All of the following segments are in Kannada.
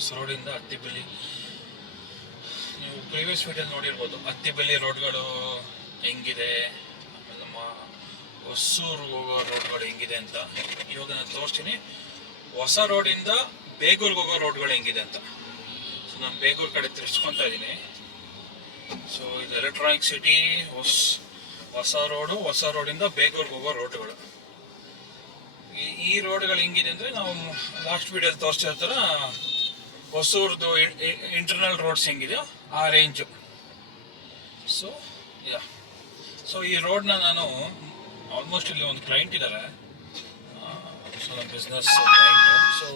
ಹೊಸ ರೋಡಿಂದ ಅತ್ತಿಬೆಲೆ, ನೀವು ಪ್ರೀವಿಯಸ್ ವಿಡಿಯೋಲಿ ನೋಡಿರ್ಬೋದು ಅತ್ತಿಬೆಲೆ ರೋಡ್ಗಳು ಹೆಂಗಿದೆ, ಆಮೇಲೆ ನಮ್ಮ ಹೊಸೂರ್ಗೆ ಹೋಗೋ ರೋಡ್ಗಳು ಹೆಂಗಿದೆ ಅಂತ. ಇವಾಗ ನಾನು ತೋರಿಸ್ತೀನಿ ಹೊಸ ರೋಡಿಂದ ಬೇಗೂರ್ಗೆ ಹೋಗೋ ರೋಡ್ಗಳು ಹೆಂಗಿದೆ ಅಂತ. ಸೊ ನಾನು ಬೇಗೂರು ಕಡೆ ತಿರ್ಸ್ಕೊತಾ ಇದ್ದೀನಿ. ಸೊ ಇದು ಎಲೆಕ್ಟ್ರಾನಿಕ್ ಸಿಟಿ ಹೊಸ ರೋಡಿಂದ ಬೇಗೂರ್ಗೆ ಹೋಗೋ ರೋಡ್ಗಳು. ಈ ರೋಡ್ಗಳು ಹೆಂಗಿದೆ ಅಂದರೆ ನಾವು ಲಾಸ್ಟ್ ವಿಡಿಯೋಲಿ ತೋರಿಸ್ತಿರೋ ಥರ ಹೊಸೂರ್ದು ಇಂಟರ್ನಲ್ ರೋಡ್ಸ್ ಹೆಂಗಿದೆಯೋ ಆ ರೇಂಜು. ಸೊ ಈ ರೋಡ್ನ ನಾನು ಆಲ್ಮೋಸ್ಟ್ ಇಲ್ಲಿ ಒಂದು ಕ್ಲೈಂಟ್ ಇದ್ದಾರೆ, ಸೊ ನಮ್ಮ ಬಿಸ್ನೆಸ್ ಕ್ಲೈಂಟು. ಸೊ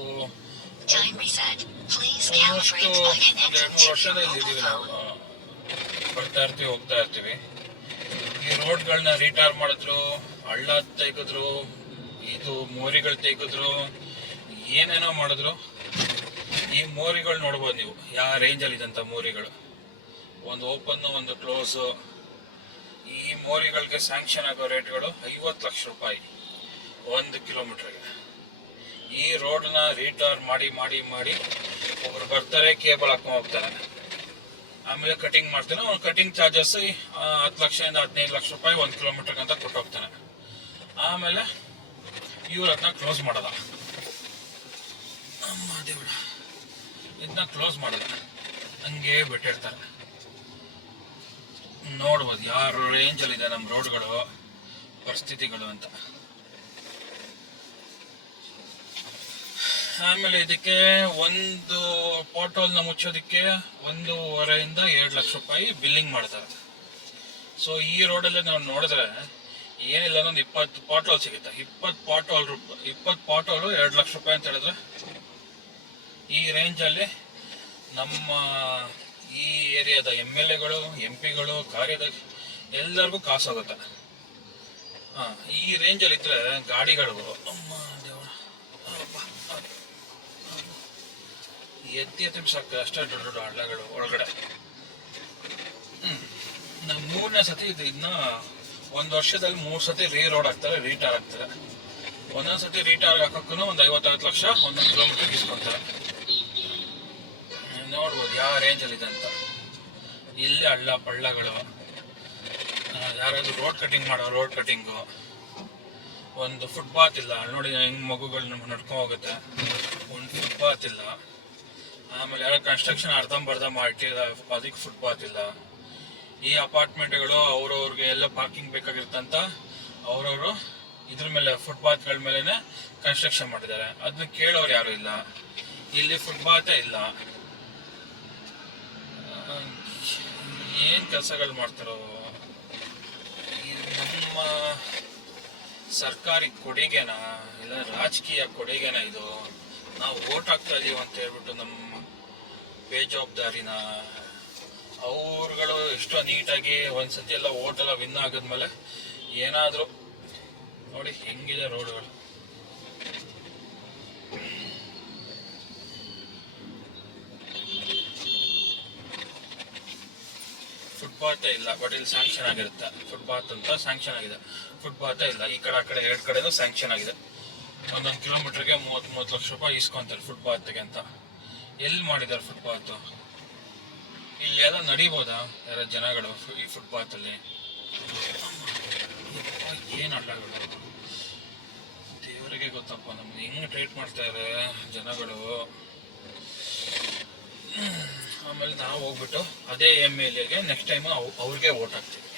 ಆಲ್ಮೋಸ್ಟ್ ಒಂದು 2-3 ವರ್ಷದ ಇಲ್ಲಿ ಇದ್ದೀವಿ ನಾವು, ಬರ್ತಾ ಇರ್ತೀವಿ ಹೋಗ್ತಾ ಇರ್ತೀವಿ. ಈ ರೋಡ್ಗಳನ್ನ ರೀಟಾರ್ ಮಾಡಿದ್ರು, ಹಳ್ಳ ತೆಗೆದ್ರು, ಇದು ಮೋರಿಗಳು ತೆಗೆದ್ರು, ಏನೇನೋ ಮಾಡಿದ್ರು. ಈ ಮೋರಿಗಳು ನೋಡ್ಬೋದು ನೀವು ಯಾವ ರೇಂಜಲ್ಲಿ ಇದಂಥ ಮೋರಿಗಳು, ಒಂದು ಓಪನ್ನು ಒಂದು ಕ್ಲೋಸು. ಈ ಮೋರಿಗಳಿಗೆ ಸ್ಯಾಂಕ್ಷನ್ ಆಗೋ ರೇಟ್ಗಳು 50 ಲಕ್ಷ ರೂಪಾಯಿ 1 ಕಿಲೋಮೀಟ್ರಿಗೆ. ಈ ರೋಡ್ನ ರೀಟಾರ್ ಮಾಡಿ ಮಾಡಿ ಮಾಡಿ ಒಬ್ರು ಬರ್ತಾರೆ, ಕೇಬಲ್ ಹಾಕೊಂಡು ಹೋಗ್ತಾರೆ, ಆಮೇಲೆ ಕಟಿಂಗ್ ಮಾಡ್ತಾನೆ. ಅವ್ನು ಕಟಿಂಗ್ ಚಾರ್ಜಸ್ 10 ಲಕ್ಷದಿಂದ 15 ಲಕ್ಷ ರೂಪಾಯಿ 1 ಕಿಲೋಮೀಟರ್ಗೆ ಅಂತ ಕೊಟ್ಟು ಹೋಗ್ತಾನೆ. ಆಮೇಲೆ ಇವ್ರು ಅದನ್ನ ಕ್ಲೋಸ್ ಮಾಡಲ್ಲ, ದೇವ್ರ ಇದನ್ನ ಕ್ಲೋಸ್ ಮಾಡಲ್ಲ, ಹಂಗೆ ಬಿಟ್ಟಿರ್ತಾರೆ. ನೋಡ್ಬೋದು ಯಾರು ರೇಂಜಲ್ಲಿದೆ ನಮ್ಮ ರೋಡ್ಗಳು ಪರಿಸ್ಥಿತಿಗಳು ಅಂತ. ಆಮೇಲೆ ಇದಕ್ಕೆ ಒಂದು ಪಾಟೋಲ್ನ ಮುಚ್ಚೋದಕ್ಕೆ 1.5 to 2 ಲಕ್ಷ ರೂಪಾಯಿ ಬಿಲ್ಲಿಂಗ್ ಮಾಡ್ತಾರೆ. ಸೊ ಈ ರೋಡಲ್ಲಿ ನಾವು ನೋಡಿದ್ರೆ ಏನಿಲ್ಲ ಒಂದು 20 ಪಾಟೋಲ್ ಸಿಗುತ್ತೆ. 20 ಪಾಟೋಲು 2 ಲಕ್ಷ ರೂಪಾಯಿ ಅಂತ ಹೇಳಿದ್ರೆ ಈ ರೇಂಜಲ್ಲಿ ನಮ್ಮ ಈ ಏರಿಯಾದ MLAಗಳು MP ಗಳು ಕಾರ್ಯದರ್ಶಿ ಎಲ್ಲರಿಗೂ ಕಾಸಾಗುತ್ತೆ. ಈ ರೇಂಜಲ್ಲಿ ಇದ್ರೆ ಗಾಡಿಗಳು ಎತ್ತಿ ಸಾಕು, ಅಷ್ಟೇ ದೊಡ್ಡ ದೊಡ್ಡ ಹಳ್ಳಗಳು ಒಳಗಡೆ. ನಾವು 3ನೇ ಸತಿ ಇದನ್ನ 1 ವರ್ಷದಲ್ಲಿ 3 ಸತಿ ರೋಡ್ ಹಾಕ್ತಾರೆ, ರೀಟಾರ್ ಹಾಕ್ತಾರೆ. ಒಂದೊಂದು ಸತಿ ರೀಟಾರ್ ಹಾಕೋಕ್ಕೂ ಒಂದು 50-60 ಲಕ್ಷ 1 ಕಿಲೋಮೀಟರ್ಗೆ ಇಸ್ಕೊತಾರೆ. ನೋಡ್ಬೋದು ಯಾವ ರೇಂಜಲ್ಲಿದೆ ಅಂತ. ಇಲ್ಲೇ ಹಳ್ಳ ಪಳ್ಳಗಳು, ಯಾರಾದ್ರೂ ರೋಡ್ ಕಟಿಂಗ್ ಮಾಡೋ ರೋಡ್ ಕಟಿಂಗು, ಒಂದು ಫುಟ್ಪಾತ್ ಇಲ್ಲ ನೋಡಿ, ಹೆಂಗ್ ಮಗುಗಳು ನಡ್ಕೊಂಡು ಹೋಗುತ್ತೆ, ಒಂದು ಫುಟ್ಪಾತ್ ಇಲ್ಲ. ಆಮೇಲೆ ಯಾರೋ ಕನ್ಸ್ಟ್ರಕ್ಷನ್ ಅರ್ಧಂಬರ್ಧ ಮಾಡಿಟ್ಟಿಲ್ಲ, ಅದಕ್ಕೆ ಫುಟ್ಪಾತ್ ಇಲ್ಲ. ಈ ಅಪಾರ್ಟ್ಮೆಂಟ್ಗಳು ಅವ್ರವ್ರಿಗೆ ಎಲ್ಲ ಪಾರ್ಕಿಂಗ್ ಬೇಕಾಗಿರ್ತಂತ ಅವ್ರವರು ಇದ್ರ ಮೇಲೆ ಫುಟ್ಪಾತ್ಗಳ ಮೇಲೆನೆ ಕನ್ಸ್ಟ್ರಕ್ಷನ್ ಮಾಡಿದ್ದಾರೆ. ಅದನ್ನ ಕೇಳೋರು ಯಾರು ಇಲ್ಲ. ಇಲ್ಲಿ ಫುಟ್ಪಾತೇ ಇಲ್ಲ. ಏನ್ ಕೆಲಸಗಳು ಮಾಡ್ತಾರೋ. ನಮ್ಮ ಸರ್ಕಾರಿ ಕೊಡುಗೆನಾ ಇಲ್ಲ ರಾಜಕೀಯ ಕೊಡುಗೆನಾ ಇದು? ನಾವು ವೋಟ್ ಹಾಕ್ತಾ ಇದೀವಿ ಅಂತ ಹೇಳ್ಬಿಟ್ಟು ನಮ್ಮ ಬೇಜವಾಬ್ದಾರಿನ ಅವ್ರುಗಳು ಎಷ್ಟೋ ನೀಟಾಗಿ ಒಂದ್ಸತಿ ಎಲ್ಲ ವೋಟ್ ಎಲ್ಲ ವಿನ್ ಆಗಿದ್ಮೇಲೆ ಏನಾದ್ರು ನೋಡಿ ಹೆಂಗಿದೆ ರೋಡ್ಗಳು. ಫುಟ್ಪಾತೇ ಇಲ್ಲ, ಬಟ್ ಇಲ್ಲಿ ಸ್ಯಾಂಕ್ಷನ್ ಆಗಿರುತ್ತೆ. ಫುಟ್ಪಾತ್ ಅಂತ ಸ್ಯಾಂಕ್ಷನ್ ಆಗಿದೆ, ಫುಟ್ಪಾತೇ ಇಲ್ಲ. ಈ ಕಡೆ ಆ ಕಡೆ 2 ಕಡೆನೂ ಸ್ಯಾಂಕ್ಷನ್ ಆಗಿದೆ. 1 ಕಿಲೋಮೀಟರ್ಗೆ 30 ಲಕ್ಷ ರೂಪಾಯಿ ಇಸ್ಕೊಂತಾರೆ ಫುಟ್ಪಾತ್ಗೆ ಅಂತ. ಎಲ್ಲಿ ಮಾಡಿದ್ದಾರೆ ಫುಟ್ಪಾತ್? ಇಲ್ಲೆಲ್ಲ ನಡಿಬೋದಾ ಯಾರ ಜನಗಳು ಈ ಫುಟ್ಪಾತಲ್ಲಿ? ಏನು ಅಡ್ಡಗಳು ದೇವರಿಗೆ ಗೊತ್ತಪ್ಪ. ನಮ್ಗೆ ಹೆಂಗ್ ಟ್ರೀಟ್ ಮಾಡ್ತಾರೆ ಜನಗಳು. ಆಮೇಲೆ ನಾವು ಹೋಗ್ಬಿಟ್ಟು ಅದೇ MLAಗೆ ನೆಕ್ಸ್ಟ್ ಟೈಮ್ ಅವ್ರಿಗೆ ವೋಟ್ ಹಾಕ್ತೀವಿ.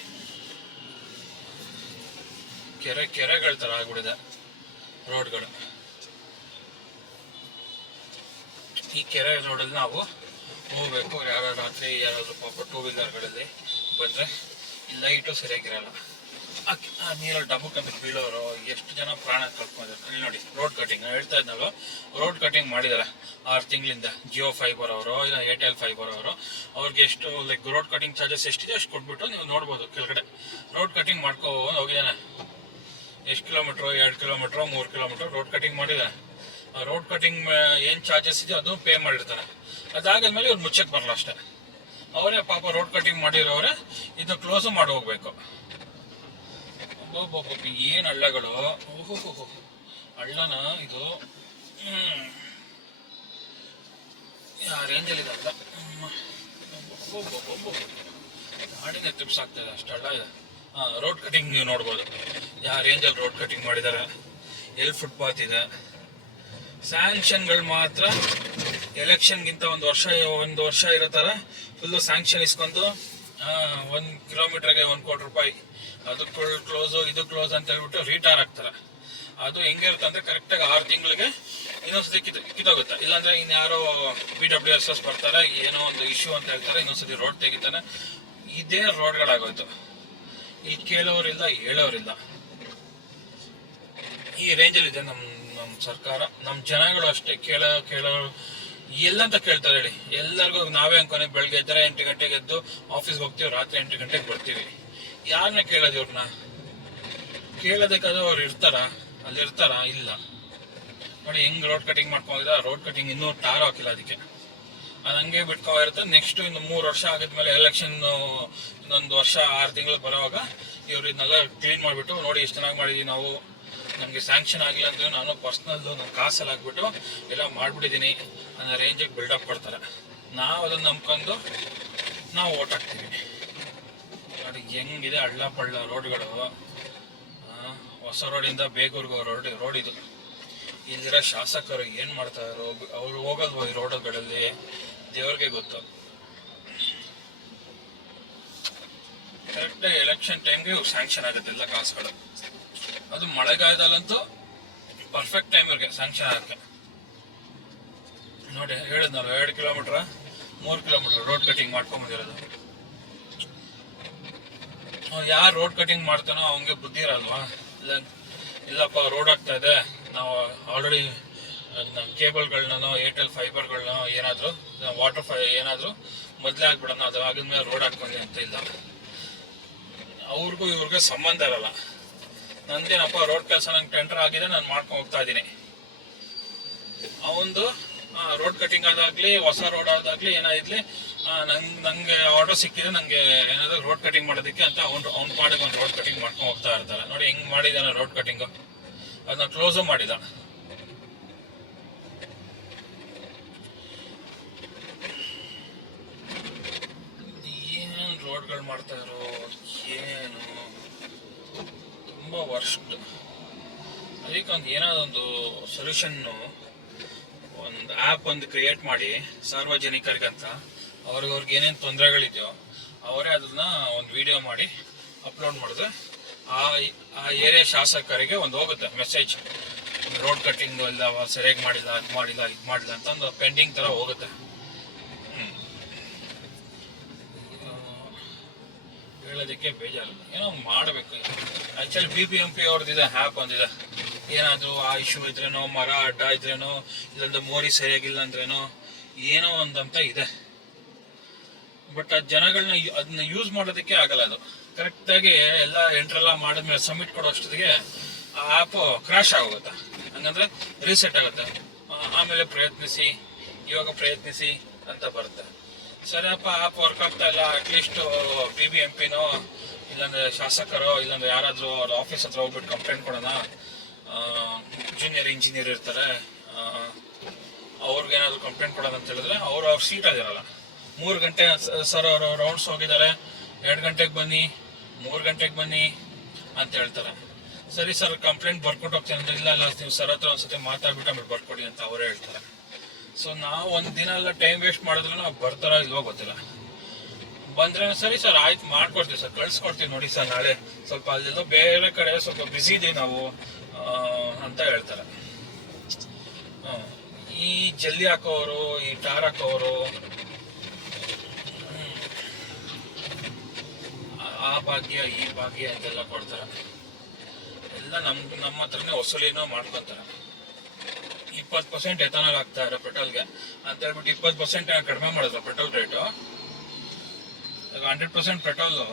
ಕೆರೆಗಳ ಥರ ಆಗ್ಬಿಡಿದೆ ರೋಡ್ಗಳು. ಈ ಕೆರೆ ರೋಡಲ್ಲಿ ನಾವು ಹೋಗ್ಬೇಕು. ಯಾರು ರಾತ್ರಿ ಯಾರಾದರೂ ಪಾಪ 2 ವೀಲರ್ಗಳಲ್ಲಿ ಬಂದರೆ ಈ ಲೈಟು ಸರಿಯಾಗಿರಲ್ಲ, ಆ ನೀರಲ್ಲಿ ಡಬ್ಬಕ್ಕಂತ ಬೀಳೋರು ಎಷ್ಟು ಜನ ಪ್ರಾಣ ಕಳ್ಕೊಂಡಿದ್ದಾರೆ. ಇಲ್ಲಿ ನೋಡಿ ರೋಡ್ ಕಟಿಂಗ್ ಹೇಳ್ತಾ ಇದ್ನಲ್ವ, ರೋಡ್ ಕಟಿಂಗ್ ಮಾಡಿದ್ದಾರೆ 6 ತಿಂಗಳಿಂದ. ಜಿಯೋ ಫೈಬರ್ ಅವರು ಇಲ್ಲ ಏರ್ಟೆಲ್ ಫೈಬರ್ ಅವರು ಅವ್ರಿಗೆ ಎಷ್ಟು ರೋಡ್ ಕಟಿಂಗ್ ಚಾರ್ಜಸ್ ಎಷ್ಟಿದೆ ಅಷ್ಟು ಕೊಟ್ಬಿಟ್ಟು ನೀವು ನೋಡ್ಬೋದು. ಕೆಳಗಡೆ ರೋಡ್ ಕಟಿಂಗ್ ಮಾಡ್ಕೊಂಡು ಹೋಗಿದ್ದಾನೆ. ಎಷ್ಟು kilometre? 2 kilometre 3 kilometre road cutting ಮಾಡಿದ್ದಾರೆ. ಆ ರೋಡ್ ಕಟಿಂಗ್ ಏನು ಚಾರ್ಜಸ್ ಇದೆಯೋ ಅದು ಪೇ ಮಾಡಿರ್ತಾರೆ. ಅದಾದ್ಮೇಲೆ ಇವ್ರು ಮುಚ್ಚಕ್ಕೆ ಬರಲ್ಲ ಅಷ್ಟೇ. ಅವರೇ ಪಾಪ ರೋಡ್ ಕಟಿಂಗ್ ಮಾಡಿರೋರೆ ಇದನ್ನ ಕ್ಲೋಸು ಮಾಡಿ ಹೋಗ್ಬೇಕು. ಏನು ಹಳ್ಳಗಳು! ಓಹೋ ಹಳ್ಳನ ಇದು. ರೇಂಜಲ್ಲಿ ಇದೆ ಅಂತ ಗಾಡಿನೇ ಟ್ರಿಪ್ಸ್ ಆಗ್ತಾಯಿದೆ, ಅಷ್ಟೆಲ್ಲ ಇದೆ. ರೋಡ್ ಕಟಿಂಗ್ ನೀವು ನೋಡ್ಬೋದು, ಯಾವ ರೇಂಜಲ್ಲಿ ರೋಡ್ ಕಟಿಂಗ್ ಮಾಡಿದ್ದಾರೆ, ಎಲ್ಲಿ ಫುಟ್ಪಾತ್ ಇದೆ. ಸ್ಯಾಂಕ್ಷನ್ಗಳು ಮಾತ್ರ ಎಲೆಕ್ಷನ್ಗಿಂತ ಒಂದು ವರ್ಷ ಇರೋ ಥರ ಫುಲ್ಲು ಸ್ಯಾಂಕ್ಷನ್ ಇಸ್ಕೊಂಡು 1 ಕಿಲೋಮೀಟ್ರಿಗೆ 1 ಕೋಟಿ ರೂಪಾಯಿ, ಅದು ಕ್ಲೋಸು ಇದು ಕ್ಲೋಸ್ ಅಂತ ಹೇಳ್ಬಿಟ್ಟು ರೀಟಾರ್ ಆಗ್ತಾರೆ. ಅದು ಹೆಂಗಿರುತ್ತೆ ಅಂದರೆ ಕರೆಕ್ಟಾಗಿ 6 ತಿಂಗಳಿಗೆ ಇನ್ನೊಂದ್ಸತಿ ಕಿತ್ತೋಗುತ್ತೆ. ಇಲ್ಲಾಂದರೆ ಇನ್ಯಾರೋ BWSS ಬರ್ತಾರೆ, ಏನೋ ಒಂದು ಇಶ್ಯೂ ಅಂತ ಹೇಳ್ತಾರೆ, ಇನ್ನೊಂದ್ಸತಿ ರೋಡ್ ತೆಗಿತಾನೆ. ಇದೇ ರೋಡ್ಗಳಾಗೋಯ್ತು. ಇಲ್ಲಿ ಕೇಳೋರಿಲ್ಲ, ಹೇಳೋರಿಲ್ಲ. ಈ ರೇಂಜಲ್ಲಿದೆ ನಮ್ಮ ಸರ್ಕಾರ. ನಮ್ಮ ಜನಗಳು ಅಷ್ಟೇ ಕೇಳೋ ಎಲ್ಲಂತ ಕೇಳ್ತಾರೆ ಹೇಳಿ. ಎಲ್ಲರಿಗೂ ನಾವೇ ಅನ್ಕೊನೆ ಬೆಳಗ್ಗೆ ಎದ್ದರೆ 8 ಗಂಟೆಗೆ ಎದ್ದು ಆಫೀಸ್ಗೆ ಹೋಗ್ತೀವಿ, ರಾತ್ರಿ 8 ಗಂಟೆಗೆ ಬರ್ತೀವಿ. ಯಾರನ್ನ ಕೇಳೋದು ಇವ್ರನ್ನ? ಕೇಳೋದಕ್ಕಾದ್ರೆ ಅವ್ರು ಅಲ್ಲಿರ್ತಾರ? ಇಲ್ಲ. ನೋಡಿ ಹೆಂಗ್ ರೋಡ್ ಕಟಿಂಗ್ ಮಾಡ್ಕೊಂಡಿದ. ರೋಡ್ ಕಟಿಂಗ್ ಇನ್ನೂ ಟಾರ್ ಹಾಕಿಲ್ಲ ಅದಕ್ಕೆ, ಅದು ಹಂಗೆ ಬಿಟ್ಕೊಂಡಿರುತ್ತೆ. ನೆಕ್ಸ್ಟ್ ಇನ್ನು 3 ವರ್ಷ ಆಗಿದ್ಮೇಲೆ ಎಲೆಕ್ಷನ್ ಇನ್ನೊಂದು ವರ್ಷ 6 ತಿಂಗಳು ಬರೋವಾಗ ಇವ್ರು ಇದನ್ನೆಲ್ಲ ಕ್ಲೀನ್ ಮಾಡಿಬಿಟ್ಟು, ನೋಡಿ ಎಷ್ಟು ಚೆನ್ನಾಗಿ ಮಾಡಿದೀವಿ ನಾವು, ನಮಗೆ ಸ್ಯಾಂಕ್ಷನ್ ಆಗಿಲ್ಲ ಅಂದ್ರೆ ನಾನು ಪರ್ಸ್ನಲ್ಲು ನನ್ನ ಕಾಸಲ್ಲಿ ಹಾಕ್ಬಿಟ್ಟು ಎಲ್ಲ ಮಾಡಿಬಿಟ್ಟಿದ್ದೀನಿ ಅನ್ನೋ ರೇಂಜಿಗೆ ಬಿಲ್ಡಪ್ ಕೊಡ್ತಾರೆ. ನಾವು ಅದನ್ನು ನಂಬ್ಕೊಂಡು ನಾವು ಓಟ್ ಹಾಕ್ತೀವಿ. ನೋಡಿ ಹೆಂಗಿದೆ ಹಳ್ಳ ಪಳ್ಳ ರೋಡ್ಗಳು. ಹೊಸ ರೋಡಿಂದ ಬೇಗೂರ್ಗೋ ರೋಡ್ ಇದು. ಇಲ್ಲಿರೋ ಶಾಸಕರು ಏನು ಮಾಡ್ತಾರೋ, ಅವ್ರು ಹೋಗಲ್ವೋ ಈ ರೋಡ್ಗಳಲ್ಲಿ, ದೇವ್ರಿಗೆ ಗೊತ್ತು. ಕರೆಕ್ಟಾಗಿ ಎಲೆಕ್ಷನ್ ಟೈಮ್ಗೆ ಸ್ಯಾಂಕ್ಷನ್ ಆಗುತ್ತೆ ಎಲ್ಲ ಕಾಸುಗಳು. ಅದು ಮಳೆಗಾಲದಲ್ಲಂತೂ ಪರ್ಫೆಕ್ಟ್ ಟೈಮ್ ಇವ್ರಿಗೆ ಸ್ಯಾಂಕ್ಷನ್ ಆಗಕ್ಕೆ. ನೋಡಿ ಹೇಳಿದ್ನಲ್ಲ, 2 ಕಿಲೋಮೀಟ್ರ 3 ಕಿಲೋಮೀಟ್ರ್ ರೋಡ್ ಕಟಿಂಗ್ ಮಾಡ್ಕೊಂಬಂದಿರೋದು. ಯಾರು ರೋಡ್ ಕಟಿಂಗ್ ಮಾಡ್ತಾನೋ ಅವನಿಗೆ ಬುದ್ಧಿ ಇರಲ್ವಾ? ಇಲ್ಲಪ್ಪ ರೋಡ್ ಆಗ್ತಾ ಇದೆ, ನಾವು ಆಲ್ರೆಡಿ ಕೇಬಲ್ಗಳನ್ನೋ ಏರ್ಟೆಲ್ ಫೈಬರ್ಗಳನ್ನೋ ಏನಾದರೂ ವಾಟರ್ ಏನಾದರೂ ಮೊದಲೇ ಹಾಕ್ಬಿಡೋಣ, ಅದು ಆಗಿದ್ಮೇಲೆ ರೋಡ್ ಹಾಕ್ಕೊಂಡೆ ಅಂತ ಇಲ್ಲ. ಅವ್ರಿಗೂ ಇವ್ರಿಗೆ ಸಂಬಂಧ ಇರಲ್ಲ. ನಂದೇನಪ್ಪ ರೋಡ್ ಕೆಲಸ ನಂಗೆ ಟೆಂಡರ್ ಆಗಿದೆ, ನಾನು ಮಾಡ್ಕೊಂಡು ಹೋಗ್ತಾ ಇದ್ದೀನಿ. ಅವಂದು ರೋಡ್ ಕಟಿಂಗ್ ಆದಾಗ್ಲಿ ಹೊಸ ರೋಡ್ ಆದಾಗ್ಲಿ ಏನಾಗಿದ್ಲಿ, ನಂಗೆ ಆರ್ಡರ್ ಸಿಕ್ಕಿದೆ ನಂಗೆ ಏನಾದ್ರು ರೋಡ್ ಕಟಿಂಗ್ ಮಾಡೋದಕ್ಕೆ ಅಂತ ಅವ್ನ ಪಾಡಿಗೆ ಒಂದು ರೋಡ್ ಕಟಿಂಗ್ ಮಾಡ್ಕೊಂಡು ಹೋಗ್ತಾ ಇರ್ತಾರೆ. ನೋಡಿ ಹೆಂಗ್ ಮಾಡಿದಾನೆ ರೋಡ್ ಕಟಿಂಗು, ಅದನ್ನ ಕ್ಲೋಸು ಮಾಡಿದ. ಏನು ರೋಡ್ಗಳು ಮಾಡ್ತಾ ಇರೋ, ಏನು ತುಂಬಾ ವರ್ಸ್ಟ್. ಅದಕ್ಕೆ ಒಂದು ಏನಾದೊಂದು ಸೊಲ್ಯೂಷನ್ನು, ಒಂದು ಆ್ಯಪ್ ಒಂದು ಕ್ರಿಯೇಟ್ ಮಾಡಿ ಸಾರ್ವಜನಿಕರಿಗಂತ, ಅವ್ರಿಗೆ ಏನೇನು ತೊಂದರೆಗಳಿದೆಯೋ ಅವರೇ ಅದನ್ನ ಒಂದು ವಿಡಿಯೋ ಮಾಡಿ ಅಪ್ಲೋಡ್ ಮಾಡಿದ್ರೆ ಆ ಏರಿಯಾ ಶಾಸಕರಿಗೆ ಒಂದು ಹೋಗುತ್ತೆ ಮೆಸೇಜ್, ರೋಡ್ ಕಟ್ಟಿಂಗ್ ಎಲ್ಲ ಸರಿಯಾಗಿ ಮಾಡಿಲ್ಲ, ಅದು ಮಾಡಿಲ್ಲ, ಇದು ಮಾಡಿಲ್ಲ ಅಂತ ಒಂದು ಪೆಂಡಿಂಗ್ ಥರ ಹೋಗುತ್ತೆ. ಹೇಳೋದಕ್ಕೆ ಬೇಜಾರು, ಏನೋ ಮಾಡಬೇಕು. ಆ್ಯಕ್ಚುಲಿ BBMP ಅವ್ರದ್ದಿದೆ ಆ್ಯಪ್ ಒಂದಿದೆ, ಏನಾದರೂ ಆ ಇಶ್ಯೂ ಇದ್ರೇನೋ, ಮರ ಅಡ್ಡ ಇದ್ರೇನೋ, ಇಲ್ಲಂದ್ರೆ ಮೋರಿ ಸರಿಯಾಗಿಲ್ಲ ಅಂದ್ರೇನೋ ಏನೋ ಒಂದಂತ ಇದೆ. ಬಟ್ ಆ ಜನಗಳನ್ನ ಅದನ್ನ ಯೂಸ್ ಮಾಡೋದಕ್ಕೆ ಆಗಲ್ಲ. ಅದು ಕರೆಕ್ಟಾಗಿ ಎಲ್ಲ ಎಂಟ್ರೆಲ್ಲ ಮಾಡಿದ್ಮೇಲೆ ಸಬ್ಮಿಟ್ ಕೊಡೋ ಅಷ್ಟೊತ್ತಿಗೆ ಆ ಆ್ಯಪ್ ಕ್ರ್ಯಾಶ್ ಆಗೋಗುತ್ತೆ. ಹಂಗಂದ್ರೆ ರೀಸೆಟ್ ಆಗುತ್ತೆ. ಆಮೇಲೆ ಇವಾಗ ಪ್ರಯತ್ನಿಸಿ ಅಂತ ಬರುತ್ತೆ. ಸರಿಯಪ್ಪ ಆ್ಯಪ್ ವರ್ಕ್ ಆಗ್ತಾ ಇಲ್ಲ, ಅಟ್ಲೀಸ್ಟ್ BBMPನೋ ಇಲ್ಲಾಂದ್ರೆ ಶಾಸಕರೋ ಇಲ್ಲಾಂದ್ರೆ ಯಾರಾದರೂ ಅವ್ರ ಆಫೀಸ್ ಹತ್ರ ಹೋಗ್ಬಿಟ್ಟು ಕಂಪ್ಲೇಂಟ್ ಕೊಡೋಣ. ಜೂನಿಯರ್ ಇಂಜಿನಿಯರ್ ಇರ್ತಾರೆ, ಅವ್ರಿಗೇನಾದ್ರು ಕಂಪ್ಲೇಂಟ್ ಕೊಡೋಣ ಅಂತ ಹೇಳಿದ್ರೆ ಅವ್ರ ಸೀಟ್ ಆಗಿರಲ್ಲ. 3 ಗಂಟೆ ಸರ್ ಅವರು ರೌಂಡ್ಸ್ ಹೋಗಿದ್ದಾರೆ, 2 ಗಂಟೆಗೆ ಬನ್ನಿ, 3 ಗಂಟೆಗೆ ಬನ್ನಿ ಅಂತ ಹೇಳ್ತಾರೆ. ಸರಿ ಸರ್ ಕಂಪ್ಲೇಂಟ್ ಬರ್ಕೊಟ್ಟು ಹೋಗ್ತೀನಿ ಅಂದ್ರೆ, ಇಲ್ಲ ನೀವು ಸರ್ ಹತ್ರ ಒಂದ್ಸತಿ ಮಾತಾಡ್ಬಿಟ್ಟು ಆಮೇಲೆ ಬರ್ಕೊಡಿ ಅಂತ ಅವರೇ ಹೇಳ್ತಾರೆ. ಸೊ ನಾವು ಒಂದು ದಿನ ಎಲ್ಲ ಟೈಮ್ ವೇಸ್ಟ್ ಮಾಡಿದ್ರೆ ನಾವು ಬರ್ತಾರೋ ಇಲ್ವೋ ಗೊತ್ತಿಲ್ಲ. ಬಂದ್ರೆ ಸರಿ ಸರ್ ಆಯ್ತು ಮಾಡ್ಕೊಡ್ತೀವಿ ಸರ್, ಕಳ್ಸ್ಕೊಡ್ತೀವಿ ನೋಡಿ ಸರ್ ನಾಳೆ, ಸ್ವಲ್ಪ ಅಲ್ಲೆಲ್ಲೋ ಬೇರೆ ಕಡೆ ಸ್ವಲ್ಪ ಬಿಸಿ ಇದೀವಿ ನಾವು ಅಂತ ಹೇಳ್ತಾರೆ. ಈ ಜಲ್ಲಿ ಹಾಕೋರು, ಈ ಟಾರ್ ಹಾಕೋರು, ಆ ಭಾಗ್ಯ ಈ ಭಾಗ್ಯ ಅಂತೆಲ್ಲ ಕೊಡ್ತಾರೆ. ಎಲ್ಲ ನಮ್ಮ ಹತ್ರನೇ ವಸೂಲಿನೂ ಮಾಡ್ಕೊತಾರೆ. 20% ಎಥನಾಲ್ ಹಾಕ್ತಾರೆ ಪೆಟ್ರೋಲ್ಗೆ ಅಂತ ಹೇಳ್ಬಿಟ್ಟು 20% ಕಡಿಮೆ ಮಾಡಿದ್ರು ಪೆಟ್ರೋಲ್ ರೇಟು. ಈಗ 100% ಪೆಟ್ರೋಲು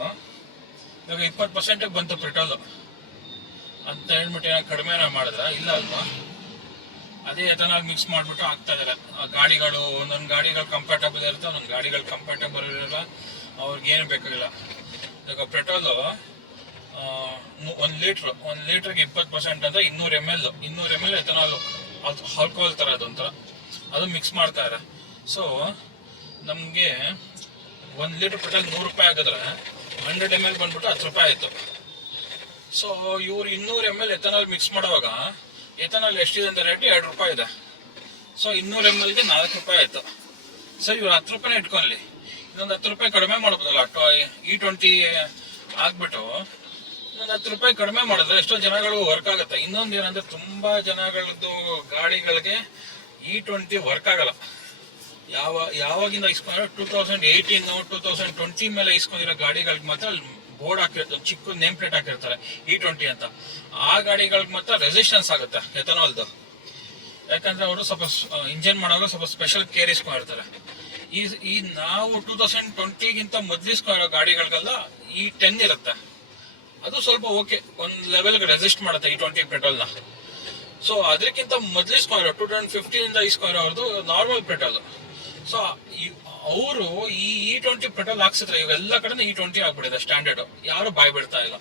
ಇವಾಗ 20% ಬಂತು ಪೆಟ್ರೋಲು ಅಂತ ಹೇಳ್ಬಿಟ್ಟು ಏನಾದ್ರು ಕಡಿಮೆ ಮಾಡಿದ್ರ? ಇಲ್ಲ ಅಲ್ವಾ? ಅದೇ ಎಥನಾಲ್ ಮಿಕ್ಸ್ ಮಾಡಿಬಿಟ್ಟು ಹಾಕ್ತಾ ಇದಾರೆ. ಗಾಡಿಗಳು ಒಂದೊಂದು ಗಾಡಿಗಳು ಕಂಫರ್ಟಬಲ್ ಇರುತ್ತೆ, ಒಂದೊಂದು ಗಾಡಿಗಳು ಕಂಫರ್ಟಬಲ್ ಇರಲ್ಲ, ಅವ್ರಿಗೇನು ಬೇಕಾಗಿಲ್ಲ. ಈಗ ಪೆಟ್ರೋಲು 1 ಲೀಟ್ರಿಗೆ 20% ಅಂದರೆ 200 ml ಎಥನಾಲ್ ಆಲ್ಕೋಹಾಲ್ ಥರ ಅದೊಂಥರ ಅದು ಮಿಕ್ಸ್ ಮಾಡ್ತಾರೆ. ಸೊ ನಮಗೆ 1 ಲೀಟರ್ ಪೆಟ್ರೋಲ್ 100 ರೂಪಾಯಿ ಆಗಿದ್ರೆ 100 ml ಬಂದ್ಬಿಟ್ಟು 10 ರೂಪಾಯಿ ಆಯಿತು. ಸೊ ಇವ್ರು 200 ml ಎಥನಾಲ್ ಮಿಕ್ಸ್ ಮಾಡುವಾಗ ಎಥನಾಲ್ ಎಷ್ಟಿದೆ ಅಂತ ರೇಟ್ 2 ರೂಪಾಯಿ ಇದೆ. ಸೊ 200 mlಗೆ 4 ರೂಪಾಯಿ ಆಯಿತು. ಸರ್ ಇವ್ರು 10 ರೂಪಾಯಿನೇ ಇಟ್ಕೊಳ್ಳಿ, ಇನ್ನೊಂದು 10 ರೂಪಾಯಿ ಕಡಿಮೆ ಮಾಡ್ಬೋದಲ್ಲ. E20 ಆಗ್ಬಿಟ್ಟು ಇನ್ನೊಂದು 10 ರೂಪಾಯಿ ಕಡಿಮೆ ಮಾಡಿದ್ರೆ ಎಷ್ಟೋ ಜನಗಳು ವರ್ಕ್ ಆಗುತ್ತೆ. ಇನ್ನೊಂದು ಏನಂದ್ರೆ ತುಂಬಾ ಜನಗಳದ್ದು ಗಾಡಿಗಳಿಗೆ E20 ವರ್ಕ್ ಆಗಲ್ಲ. ಯಾವಾಗಿಂದ ಇಸ್ಕೊಂಡ್ರೆ 2018 2020 ಮೇಲೆ ಇಸ್ಕೊಂಡಿರೋ ಗಾಡಿಗಳಿಗೆ ಮಾತ್ರ ಬೋರ್ಡ್ ಹಾಕಿರ್ತಾರೆ, ಚಿಕ್ಕ ನೇಮ್ ಪ್ಲೇಟ್ ಹಾಕಿರ್ತಾರೆ E20 ಅಂತ. ಆ ಗಾಡಿಗಳಿಗೆ ಮಾತ್ರ ರೆಸಿಸ್ಟೆನ್ಸ್ ಆಗುತ್ತೆ ಎಥನಾಲ್ದು, ಯಾಕಂದ್ರೆ ಅವರು ಸ್ವಲ್ಪ ಇಂಜಿನ್ ಮಾಡುವಾಗ ಸ್ವಲ್ಪ ಸ್ಪೆಷಲ್ ಕೇರ್ ಇಸ್ಕೊಂಡಿರ್ತಾರೆ. ಈ ನಾವು 2020ಗಿಂತ ಮೊದಲಿಸ್ಕೊಂಡಿರೋ ಗಾಡಿಗಳಿಗೆಲ್ಲ E10 ಇರುತ್ತೆ. ಅದು ಸ್ವಲ್ಪ ಓಕೆ, ಒಂದು ಲೆವೆಲ್ಗೆ ರೆಸಿಸ್ಟ್ ಮಾಡುತ್ತೆ E20 ಪೆಟ್ರೋಲ್ನ. ಸೊ ಅದಕ್ಕಿಂತ ಮೊದಲಿಸ್ಕೊಂಡಿರೋ 2015 ಇಸ್ಕೊಂಡಿರೋ ಅವ್ರದ್ದು ನಾರ್ಮಲ್ ಪೆಟ್ರೋಲ್. ಸೊ ಅವರು ಈ E20 ಪೆಟ್ರೋಲ್ ಹಾಕ್ಸಿದ್ರೆ ಇವೆಲ್ಲ ಕಡೆ E20 ಆಗ್ಬಿಟ್ಟಿದೆ ಸ್ಟ್ಯಾಂಡರ್ಡ್, ಯಾರು ಬಾಯ್ ಬಿಡ್ತಾ ಇಲ್ಲ.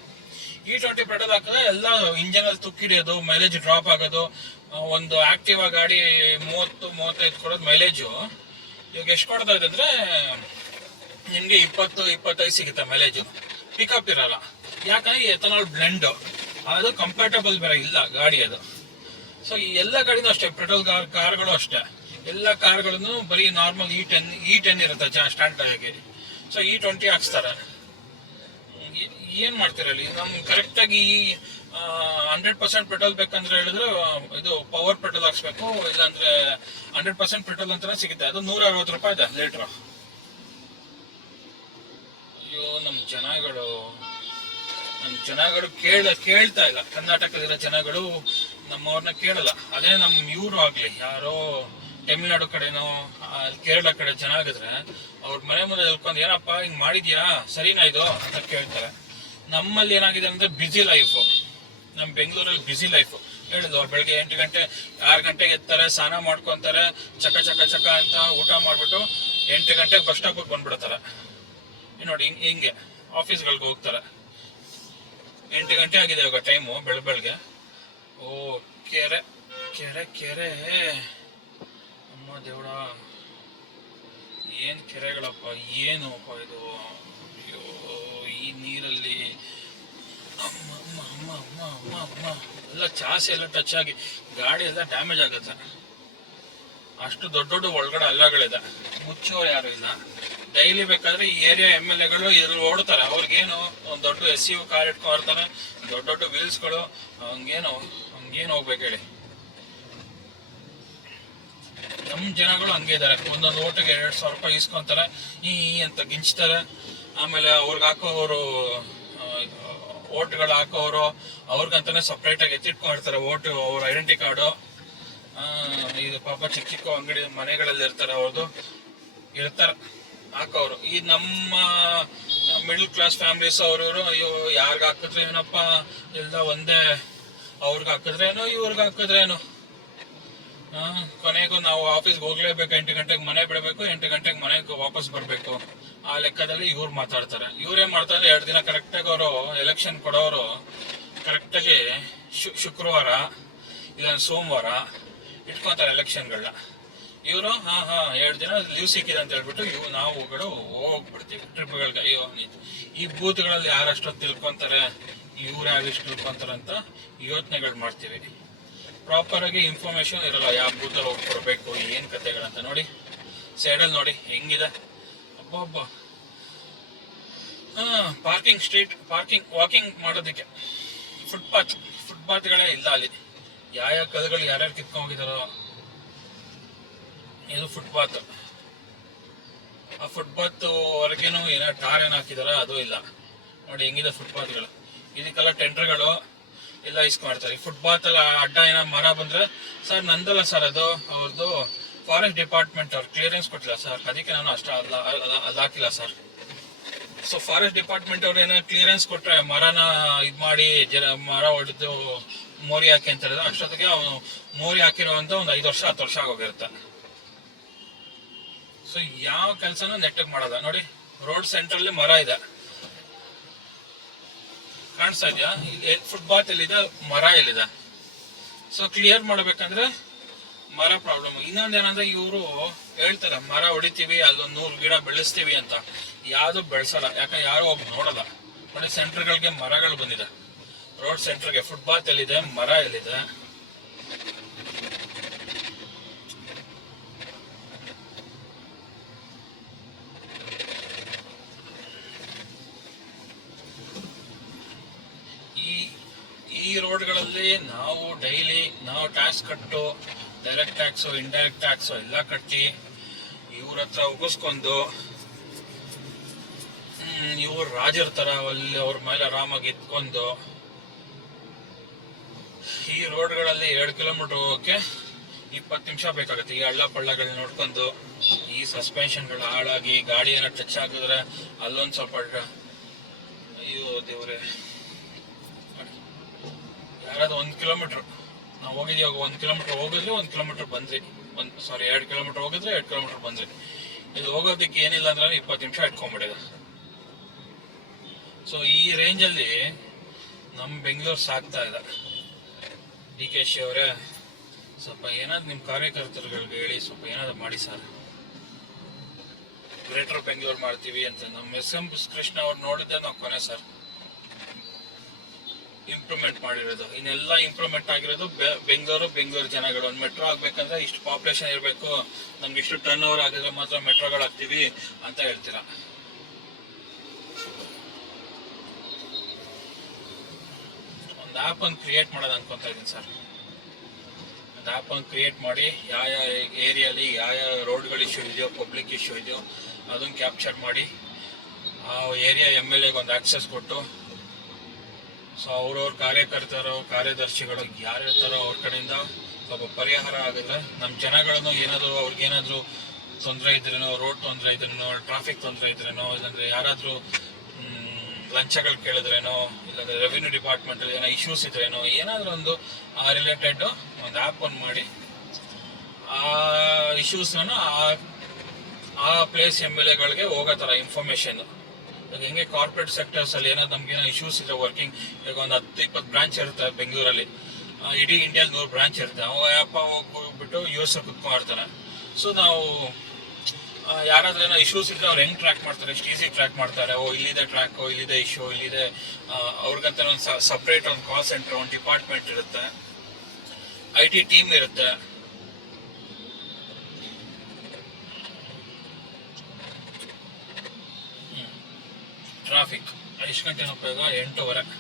E20 ಪೆಟ್ರೋಲ್ ಹಾಕಿದ್ರೆ ಎಲ್ಲ ಇಂಜಿನ್ ಅಲ್ಲಿ ತುಕ್ಕಿಡಿಯೋದು, ಮೈಲೇಜ್ ಡ್ರಾಪ್ ಆಗೋದು. ಒಂದು ಆಕ್ಟಿವಾ ಗಾಡಿ 30-35 ಕೊಡೋದು ಮೈಲೇಜು ಇವಾಗ ಎಷ್ಟು ಕೊಡ್ತಾ ಇದೆ ಅಂದ್ರೆ ನಿಮ್ಗೆ 20-25 ಸಿಗುತ್ತೆ ಮೈಲೇಜು. ಪಿಕಪ್ ಇರಲ್ಲ, ಯಾಕಂದ್ರೆ ಎಥನಾಲ್ ಬ್ಲೆಂಡ್ ಅದು ಕಂಫರ್ಟಬಲ್ ಬೇರೆ ಇಲ್ಲ ಗಾಡಿ ಅದು. ಸೊ ಈ ಎಲ್ಲ ಗಾಡಿನೂ ಅಷ್ಟೇ, ಪೆಟ್ರೋಲ್ ಕಾರ್ಗಳು ಅಷ್ಟೇ, ಎಲ್ಲ ಕಾರ್ಗಳನ್ನು ಬರೀ ನಾರ್ಮಲ್ E10 ಇರುತ್ತೆ ಸ್ಟ್ಯಾಂಡರ್ಡ್ ಆಗಿ. So E20 ಹಾಕ್ಸ್ತಾರೆ. ಏನ್ ಮಾಡ್ತಿರಲ್ಲಿ? ನಮ್ಗೆ ಕರೆಕ್ಟಾಗಿ 100% ಪೆಟ್ರೋಲ್ ಬೇಕಂದ್ರೆ ಹೇಳಿದ್ರೆ ಇದು ಪವರ್ ಪೆಟ್ರೋಲ್ ಹಾಕ್ಸ್ಬೇಕು, ಇಲ್ಲಾಂದ್ರೆ 100% ಪೆಟ್ರೋಲ್ ಅಂತಾನೆ ಸಿಗುತ್ತೆ, ಅದು 160 ರೂಪಾಯಿ ಇದೆ ಲೀಟ್ರ್. ಅಯ್ಯೋ ನಮ್ಮ ಜನಗಳು ಕೇಳ್ತಾ ಇಲ್ಲ. ಕರ್ನಾಟಕದಲ್ಲಿರೋ ಜನಗಳು ನಮ್ಮವ್ರನ್ನ ಕೇಳಲ್ಲ. ಅದೇ ನಮ್ಮ ಇವರು ಆಗ್ಲಿ, ಯಾರೋ ತಮಿಳ್ನಾಡು ಕಡೆನೋ ಕೇರಳ ಕಡೆ ಜನ ಆಗಿದ್ರೆ ಅವ್ರ ಮನೆ ಮುಂದೆ ಹೇಳ್ಕೊಂಡು ಏನಪ್ಪ ಹಿಂಗ್ ಮಾಡಿದ್ಯಾ, ಸರಿನಾ ಇದು ಅಂತ ಕೇಳ್ತಾರೆ. ನಮ್ಮಲ್ಲಿ ಏನಾಗಿದೆ ಅಂದ್ರೆ ಬ್ಯುಸಿ ಲೈಫು, ನಮ್ಮ ಬೆಂಗಳೂರಲ್ಲಿ ಬ್ಯುಸಿ ಲೈಫು. ಹೇಳಿದ್ವು, ಅವ್ರು ಬೆಳಗ್ಗೆ 8 ಗಂಟೆ 6 ಗಂಟೆಗೆ ಎತ್ತಾರೆ, ಸ್ನಾನ ಮಾಡ್ಕೊಂತಾರೆ, ಚಕ ಅಂತ ಊಟ ಮಾಡ್ಬಿಟ್ಟು 8 ಗಂಟೆಗೆ ಬಸ್ ಸ್ಟಾಪಿಗೆ ಬಂದ್ಬಿಡ್ತಾರೆ. ನೋಡಿ ಹಿಂಗೆ ಆಫೀಸ್ಗಳಿಗೆ ಹೋಗ್ತಾರೆ. 8 ಗಂಟೆ ಆಗಿದೆ ಇವಾಗ ಟೈಮು, ಬೆಳಗ್ಗೆ. ಓ ಕೆರೆ ಅಮ್ಮ ದೇವಡ, ಏನ್ ಕೆರೆಗಳಪ್ಪ, ಏನು ಇದು. ಅಯ್ಯೋ ಈ ನೀರಲ್ಲಿ ಅಮ್ಮ ಎಲ್ಲ ಚಾಸಿ ಎಲ್ಲ ಟಚ್ ಆಗಿ ಗಾಡಿ ಎಲ್ಲ ಡ್ಯಾಮೇಜ್ ಆಗುತ್ತೆ. ಅಷ್ಟು ದೊಡ್ಡ ಒಳಗಡೆ ಹಳ್ಳಗಳಿದೆ, ಮುಚ್ಚೋರು ಯಾರು ಇಲ್ಲ. ಡೈಲಿ ಬೇಕಾದ್ರೆ ಈ ಏರಿಯಾ MLAಗಳು ಇದ್ರಲ್ಲಿ ಓಡ್ತಾರೆ. ಅವ್ರಿಗೇನು ಒಂದು ದೊಡ್ಡ SUV ಕಾರ್ ಇಟ್ಕೊಂಡಿರ್ತಾರೆ, ದೊಡ್ಡ ವೀಲ್ಸ್ಗಳು, ಹಂಗೇನು ಹೋಗ್ಬೇಕು ಹೇಳಿ. ನಮ್ಮ ಜನಗಳು ಹಂಗೆ ಇದ್ದಾರೆ, ಒಂದೊಂದು ಓಟಿಗೆ 2,000 ರೂಪಾಯಿ ಇಸ್ಕೊಂತಾರೆ, ಈ ಅಂತ ಗಿಂಚ್ತಾರೆ. ಆಮೇಲೆ ಅವ್ರಿಗೆ ಹಾಕೋರು, ಓಟ್ಗಳು ಹಾಕೋರು ಅವ್ರಿಗಂತಾನೆ ಸಪ್ರೇಟ್ ಆಗಿ ಎತ್ತಿಟ್ಕೊಂಡಿರ್ತಾರೆ ಓಟು, ಅವ್ರ ಐಡೆಂಟಿ ಕಾರ್ಡು. ಇದು ಪಾಪ ಚಿಕ್ಕ ಅಂಗಡಿ ಮನೆಗಳಲ್ಲಿ ಇರ್ತಾರೆ, ಅವ್ರದ್ದು ಇರ್ತಾರೆ ಹಾಕೋರು. ಈ ನಮ್ಮ ಮಿಡಲ್ ಕ್ಲಾಸ್ ಫ್ಯಾಮಿಲೀಸ್ ಅವ್ರವ್ರು, ಅಯ್ಯೋ ಯಾರ್ಗ ಹಾಕಿದ್ರೆ ಏನಪ್ಪ, ಎಲ್ಲ ಒಂದೇ, ಅವ್ರಿಗೆ ಹಾಕಿದ್ರೇನು ಇವ್ರಿಗೆ ಹಾಕಿದ್ರೇನು. ಕೊನೆಗೂ ನಾವು ಆಫೀಸ್ಗೆ ಹೋಗ್ಲೇಬೇಕು, 8 ಗಂಟೆಗೆ ಮನೆ ಬಿಡಬೇಕು, 8 ಗಂಟೆಗೆ ಮನೆಗೆ ವಾಪಸ್ ಬರಬೇಕು. ಆ ಲೆಕ್ಕದಲ್ಲಿ ಇವ್ರು ಮಾತಾಡ್ತಾರೆ. ಇವ್ರೇನ್ ಮಾಡ್ತಾರೆ, 2 ದಿನ ಕರೆಕ್ಟಾಗಿ ಅವರು ಎಲೆಕ್ಷನ್ ಕೊಡೋರು ಕರೆಕ್ಟಾಗಿ ಶುಕ್ರವಾರ ಇಲ್ಲ ಸೋಮವಾರ ಇಟ್ಕೊಂತಾರೆ ಎಲೆಕ್ಷನ್ಗಳನ್ನ. ಇವರು 2 ದಿನ ಲೀವ್ ಸಿಕ್ಕಿದೆ ಅಂತ ಹೇಳ್ಬಿಟ್ಟು ನಾವು ಹೋಗ್ಬಿಡ್ತೀವಿ ಟ್ರಿಪ್ಗಳಿಗೆ. ಅಯ್ಯೋ ಈ ಬೂತ್ಗಳಲ್ಲಿ ಯಾರಷ್ಟೊತ್ತು ತಿಳ್ಕೊಂತಾರೆ, ಇವ್ರು ಯಾರಿಷ್ಟು ತಿಳ್ಕೊಂತಾರೆ ಅಂತ ಯೋಚನೆಗಳು ಮಾಡ್ತೀವಿ. ಪ್ರಾಪರ್ ಆಗಿ ಇನ್ಫಾರ್ಮೇಶನ್ ಇರಲ್ಲ, ಯಾವ ಬೂತಲ್ಲಿ ಹೋಗ್ಕೊಡ್ಬೇಕು, ಏನ್ ಕತೆಗಳಂತ. ನೋಡಿ ಸೈಡಲ್ಲಿ ನೋಡಿ ಹೆಂಗಿದೆ, ಅಬ್ಬಬ್ಬ. ಪಾರ್ಕಿಂಗ್ ವಾಕಿಂಗ್ ಮಾಡೋದಕ್ಕೆ ಫುಟ್ಪಾತ್ಗಳೇ ಇಲ್ಲ ಅಲ್ಲಿ. ಯಾವ ಕಲ್ಗಳು ಯಾರ್ಯಾರು ಕಿತ್ಕೊಂಡ್ ಹೋಗಿದಾರೋ. ಇದು ಫುಟ್ಪಾತ್. ಆ ಫುಟ್ಪಾತ್ ಹೊರಗೇನು ಏನೋ ಟಾರ್ ಏನ್ ಹಾಕಿದಾರ, ಅದು ಇಲ್ಲ. ನೋಡಿ ಹೆಂಗಿದೆ ಫುಟ್ಪಾತ್ಗಳು. ಇದಕ್ಕೆಲ್ಲ ಟೆಂಡರ್ಗಳು ಎಲ್ಲ ಇಸ್ಕೊಂಡ್ತಾರೆ. ಈ ಫುಟ್ಪಾತ್ ಎಲ್ಲ ಅಡ್ಡ ಏನೋ ಮರ ಬಂದ್ರೆ, ಸರ್ ನಂದಲ್ಲ ಸರ್, ಅದು ಅವ್ರದ್ದು ಫಾರೆಸ್ಟ್ ಡಿಪಾರ್ಟ್ಮೆಂಟ್ ಅವ್ರು ಕ್ಲಿಯರೆನ್ಸ್ ಕೊಟ್ಟಿಲ್ಲ ಸರ್, ಅದಕ್ಕೆ ನಾನು ಅದು ಹಾಕಿಲ್ಲ ಸರ್. ಸೊ ಫಾರೆಸ್ಟ್ ಡಿಪಾರ್ಟ್ಮೆಂಟ್ ಅವ್ರು ಏನೋ ಕ್ಲಿಯರೆನ್ಸ್ ಕೊಟ್ರೆ ಮರನ ಇದ್ ಮಾಡಿ ಮರ ಹೊಡೆದು ಮೋರಿ ಹಾಕಿ ಅಂತ ಹೇಳಿದ್ರೆ, ಅಷ್ಟೊತ್ತಿಗೆ ಅವನು ಮೋರಿ ಹಾಕಿರೋಂತ ಒಂದು 5 ವರ್ಷ 10 ವರ್ಷ ಆಗೋಗಿರುತ್ತೆ. ಸೊ ಯಾವ ಕೆಲಸನೂ ನೆಟ್ಟಗೆ ಮಾಡಲ್ಲ. ನೋಡಿ ರೋಡ್ ಸೆಂಟ್ರಲ್ಲಿ ಮರ ಇದೆ, ಕಾಣಿಸ್ತಾ ಇದೆಯಾ? ಫುಟ್ಪಾತ್ ಎಲ್ಲಿದೆ, ಮರ ಎಲ್ಲಿದೆ? ಸೊ ಕ್ಲಿಯರ್ ಮಾಡ್ಬೇಕಂದ್ರೆ ಮರ ಪ್ರಾಬ್ಲಮ್. ಇನ್ನೊಂದೇನಂದ್ರೆ ಇವರು ಹೇಳ್ತಾರೆ ಮರ ಹೊಡಿತೀವಿ ಅಲ್ಲೊಂದು 100 ಗಿಡ ಬೆಳೆಸ್ತೀವಿ ಅಂತ, ಯಾವ್ದು ಬೆಳೆಸಲ್ಲ. ಯಾಕಂದ್ರೆ ಯಾರು ಒಬ್ಬ ನೋಡಲ್ಲ. ನೋಡಿ ಸೆಂಟರ್ಗಳಿಗೆ ಮರಗಳು ಬಂದಿದೆ, ರೋಡ್ ಸೆಂಟರ್ಗೆ ಫುಟ್ಪಾತ್ ಎಲ್ಲಿದೆ, ಮರ ಎಲ್ಲಿದೆ. ಈ ರೋಡ್ಗಳಲ್ಲಿ ನಾವು ಡೈಲಿ ಟ್ಯಾಕ್ಸ್ ಕಟ್ಟು, ಡೈರೆಕ್ಟ್ ಟ್ಯಾಕ್ಸು ಇಂಡೈರೆಕ್ಟ್ ಟ್ಯಾಕ್ಸು ಎಲ್ಲ ಕಟ್ಟಿ ಇವ್ರ ಹತ್ರ ಉಗಿಸ್ಕೊಂಡು ಇವ್ರು ರಾಜರ್ತಾರ ಅಲ್ಲಿ ಅವ್ರ ಮೇಲೆ ಆರಾಮಾಗಿ ಎತ್ಕೊಂಡು ಈ ರೋಡ್ಗಳಲ್ಲಿ 2 ಕಿಲೋಮೀಟರ್ ಹೋಗೋಕೆ 20 ನಿಮಿಷ ಬೇಕಾಗುತ್ತೆ. ಈ ಹಳ್ಳ ಪಳ್ಳಗಳನ್ನ ನೋಡ್ಕೊಂಡು, ಈ ಸಸ್ಪೆನ್ಷನ್ಗಳು ಹಾಳಾಗಿ ಗಾಡಿ ಏನೋ ಟಚ್ ಆಗಿದ್ರೆ ಅಲ್ಲೊಂದು ಸ್ವಲ್ಪ ಅಯ್ಯೋ ದೇವ್ರೆ. ಯಾರಾದ್ರೂ 1 ಕಿಲೋಮೀಟರ್ ನಾವು ಹೋಗಿದ್ದೀವಿ, 1 ಕಿಲೋಮೀಟರ್ ಹೋಗಿದ್ವಿ, 1 ಕಿಲೋಮೀಟರ್ ಬಂದ್ರಿ, 2 ಕಿಲೋಮೀಟರ್ ಹೋಗಿದ್ರೆ 2 ಕಿಲೋಮೀಟರ್ ಬಂದ್ರಿ. ಇದು ಹೋಗೋದಕ್ಕೆ ಏನಿಲ್ಲ ಅಂದ್ರೆ 20 ನಿಮಿಷ ಇಟ್ಕೊಂಡ್ಬಿಟ್ಟಿದೆ. ಸೊ ಈ ರೇಂಜಲ್ಲಿ ನಮ್ಮ ಬೆಂಗಳೂರು ಸಾಕ್ತಾ ಇದೆ. DKC ಅವರೇ ಸ್ವಲ್ಪ ಏನಾದ್ರು ನಿಮ್ಮ ಕಾರ್ಯಕರ್ತರುಗಳಿಗೆ ಹೇಳಿ ಸ್ವಲ್ಪ ಏನಾದ್ರು ಮಾಡಿ ಸರ್. ಗ್ರೇಟರ್ ಬೆಂಗಳೂರು ಮಾಡ್ತೀವಿ ಅಂತ ನಮ್ಮ SM ಕೃಷ್ಣ ಅವ್ರು ನೋಡಿದ್ದೆ ನಾವು ಕೊನೆ ಸರ್ ಇಂಪ್ರೂವ್ಮೆಂಟ್ ಮಾಡಿರೋದು. ಇನ್ನೆಲ್ಲ ಇಂಪ್ರೂವ್ಮೆಂಟ್ ಆಗಿರೋದು ಬೆಂಗಳೂರು ಜನಗಳು. ಒಂದು ಮೆಟ್ರೋ ಆಗ್ಬೇಕಂದ್ರೆ ಇಷ್ಟು ಪಾಪ್ಯುಲೇಷನ್ ಇರಬೇಕು, ನಮ್ಗೆ ಇಷ್ಟು ಟರ್ನ್ ಓವರ್ ಆಗಿದ್ರೆ ಮಾತ್ರ ಮೆಟ್ರೋಗಳು ಆಗ್ತೀವಿ ಅಂತ ಹೇಳ್ತೀರಾ. ಒಂದು ಆ್ಯಪ್ ಒಂದು ಕ್ರಿಯೇಟ್ ಮಾಡೋದು ಅನ್ಕೊಂತ ಇದ್ದೀನಿ ಸರ್. ಒಂದು ಆ್ಯಪ್ ಒಂದು ಕ್ರಿಯೇಟ್ ಮಾಡಿ ಯಾವ ಏರಿಯಲ್ಲಿ ಯಾವ ರೋಡ್ಗಳು ಇಶ್ಯೂ ಇದೆಯೋ, ಪಬ್ಲಿಕ್ ಇಶ್ಯೂ ಇದೆಯೋ ಅದನ್ನು ಕ್ಯಾಪ್ಚರ್ ಮಾಡಿ ಆ ಏರಿಯಾ MLA ಗೆ ಒಂದು ಆಕ್ಸೆಸ್ ಕೊಟ್ಟು, ಸೊ ಅವ್ರವ್ರ ಕಾರ್ಯದರ್ಶಿಗಳು ಯಾರು ಇರ್ತಾರೋ ಅವ್ರ ಕಡೆಯಿಂದ ಸ್ವಲ್ಪ ಪರಿಹಾರ ಆಗಿದ್ರೆ ನಮ್ಮ ಜನಗಳನ್ನು ಅವ್ರಿಗೇನಾದ್ರು ತೊಂದರೆ ಇದ್ರೇನೋ, ರೋಡ್ ತೊಂದರೆ ಇದ್ರೇನೋ, ಟ್ರಾಫಿಕ್ ತೊಂದರೆ ಇದ್ರೇನೋ, ಇಲ್ಲಾಂದ್ರೆ ಯಾರಾದ್ರೂ ಲಂಚಗಳು ಕೇಳಿದ್ರೇನೋ, ಇಲ್ಲಾಂದ್ರೆ ರೆವಿನ್ಯೂ ಡಿಪಾರ್ಟ್ಮೆಂಟ್ ಅಲ್ಲಿ ಏನೋ ಇಶ್ಯೂಸ್ ಇದ್ರೇನೋ, ಏನಾದ್ರೂ ಒಂದು ರಿಲೇಟೆಡ್ ಒಂದು ಆ್ಯಪ್ ಒಂದು ಮಾಡಿ ಆ ಇಶ್ಯೂಸ್ನ ಆ ಪ್ಲೇಸ್ MLA ಗಳಿಗೆ ಹೋಗೋ ಥರ ಇನ್ಫಾರ್ಮೇಶನ್. ಹೆಂಗೆ ಕಾರ್ಪೊರೇಟ್ ಸೆಕ್ಟರ್ಸ್ ಅಲ್ಲಿ ಏನಾದ್ರು ನಮ್ಗೇನೋ ಇಶ್ಯೂಸ್ ಇದೆ ವರ್ಕಿಂಗ್, ಈಗ ಒಂದು 10-20 ಬ್ರಾಂಚ್ ಇರುತ್ತೆ ಬೆಂಗಳೂರಲ್ಲಿ, ಇಡೀ ಇಂಡಿಯಾದಲ್ಲಿ 100 ಬ್ರಾಂಚ್ ಇರುತ್ತೆ. ಅವ ಅಪ್ಪ ಹೋಗ್ಬಿಟ್ಟು US ಕುತ್ಕೊಂಡಿರ್ತಾನೆ. ಸೊ ನಾವು ಯಾರಾದ್ರೂ ಏನೋ ಇಶ್ಯೂಸ್ ಇದ್ರೆ ಅವ್ರು ಹೆಂಗ್ ಟ್ರ್ಯಾಕ್ ಮಾಡ್ತಾರೆ, ಎಷ್ಟು ಈಸಿ ಟ್ರ್ಯಾಕ್ ಮಾಡ್ತಾರೆ. ಇಲ್ಲಿದೆ ಟ್ರ್ಯಾಕ್, ಇಲ್ಲಿದೆ ಇಶ್ಯೂ, ಇಲ್ಲಿದೆ. ಅವ್ರಿಗಂತ ಒಂದು ಸಪ್ರೇಟ್ ಒಂದು ಕಾಲ್ ಸೆಂಟರ್, ಒಂದು ಡಿಪಾರ್ಟ್ಮೆಂಟ್ ಇರುತ್ತೆ, IT ಟೀಮ್ ಇರುತ್ತೆ. ಟ್ರಾಫಿಕ್ ಎಷ್ಟು ಗಂಟೆ ಉಪಯೋಗ? 8:00